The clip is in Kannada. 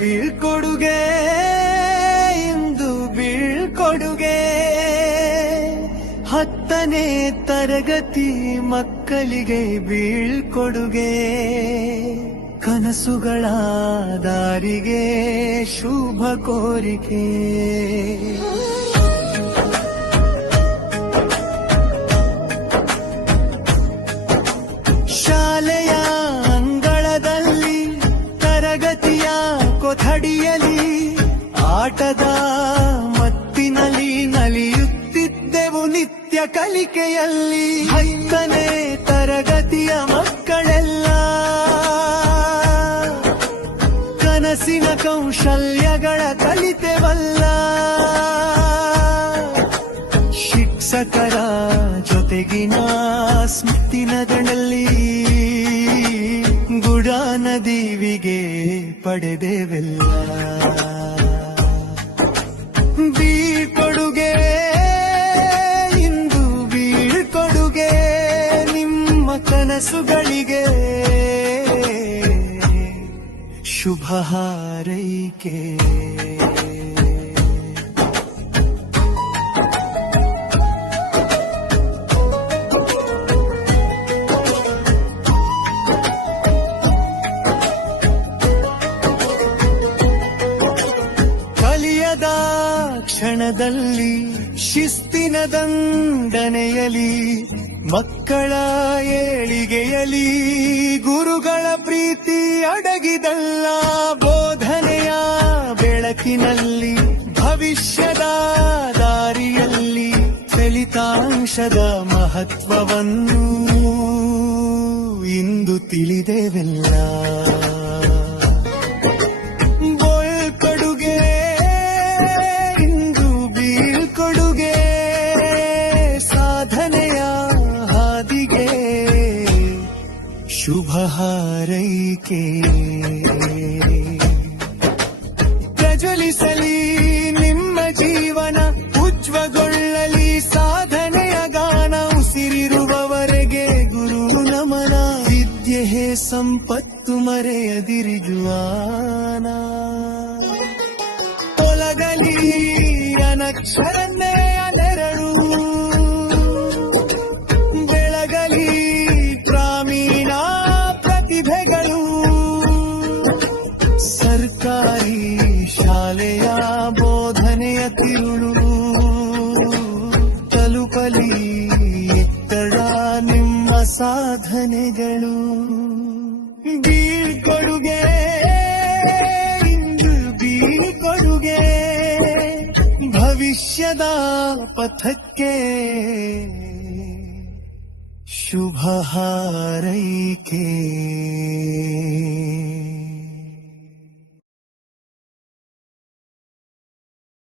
ಬೀಳ್ಕೊಡುಗೆ ಇಂದು ಬೀಳ್ಕೊಡುಗೆ 10ನೇ ತರಗತಿ ಮಕ್ಕಳಿಗೆ ಬೀಳ್ಕೊಡುಗೆ ಕನಸುಗಳ ದಾರಿಗೆ ಶುಭ ಕೋರಿಕೆ ಶಾಲೆಯ ಅಂಗಳದಲ್ಲಿ ತರಗತಿಯ ಕೊಠಡಿಯಲ್ಲಿ ಆಟದ ಮತ್ತಿನಲ್ಲಿ ನಲಿಯುತ್ತಿದ್ದೆವು ನಿತ್ಯ ಕಲಿಕೆಯಲ್ಲಿ 10ನೇ ತರಗತಿಯ ಮಕ್ಕಳೆಲ್ಲ ಕನಸಿನ ಕೌಶಲ್ಯಗಳ ಕಲಿತೆವಲ್ಲ ಶಿಕ್ಷಕರ ಜೊತೆಗಿನ ಸ್ಮೃತಿನದಲ್ಲಿ ಗುಡಾನ ದೀವಿಗೆ ಪಡೆದೆವೆಲ್ಲ ಬೀಳ್ಕೊಡುಗೆ ಇಂದು ಬೀಳ್ಕೊಡುಗೆ ನಿಮ್ಮ ಕನಸುಗಳಿಗೆ ಶುಭ ಹಾರೈಕೆ ಕಲಿಯದ ಕ್ಷಣದಲ್ಲಿ ಶಿಸ್ತಿನ ದಂಡನೆಯಲಿ ಮಕ್ಕಳ ಏಳಿಗೆಯಲಿ ಗುರುಗಳ ಪ್ರೀತಿ ಅಡಗಿದಲ್ಲ ಬೋಧನೆಯ ಬೆಳಕಿನಲ್ಲಿ ಭವಿಷ್ಯದ ದಾರಿಯಲ್ಲಿ ಫಲಿತಾಂಶದ ಮಹತ್ವವನ್ನು ಇಂದು ತಿಳಿದೆವೆಲ್ಲ ಬೀಳ್ಕೊಡುಗೆ ಇಂದು ಬೀಳ್ಕೊಡುಗೆ ಸಾಧನೆಯ ಹಾದಿಗೆ ಶುಭ ಹಾರೈಕೆ ಪ್ರಜ್ವಲಿಸಲಿ ನಿಮ್ಮ ಜೀವನ ಉಜ್ವಗೊಳ್ಳಲಿ ಸಾಧನೆಯ ಗಾನ ಉಸಿರಿರುವವರೆಗೆ ಗುರು ನಮನ ವಿದ್ಯೆ ಸಂಪತ್ತು ಮರೆಯದಿರಿ ಜುವಾನ ತೊಲಗಲಿ ಅನಕ್ಷರನ್ನೇ ನೆರಳು ಬೆಳಗಲಿ ಗ್ರಾಮೀಣ ಪ್ರತಿಭೆಗಳು ಸರ್ಕಾರಿ ಶಾಲೆಯ ಬೋಧನೆಯ ತಿರುಳು ತಲುಪಲಿ ಇತರ ನಿಮ್ಮ ಸಾಧನೆಗಳು ಬೀಳ್ಕೊಡುಗೆ ಇಂದು ಬೀಳ್ಕೊಡುಗೆ ಭವಿಷ್ಯದ ಪಥಕ್ಕೆ ಶುಭ ಹಾರೈಕೆ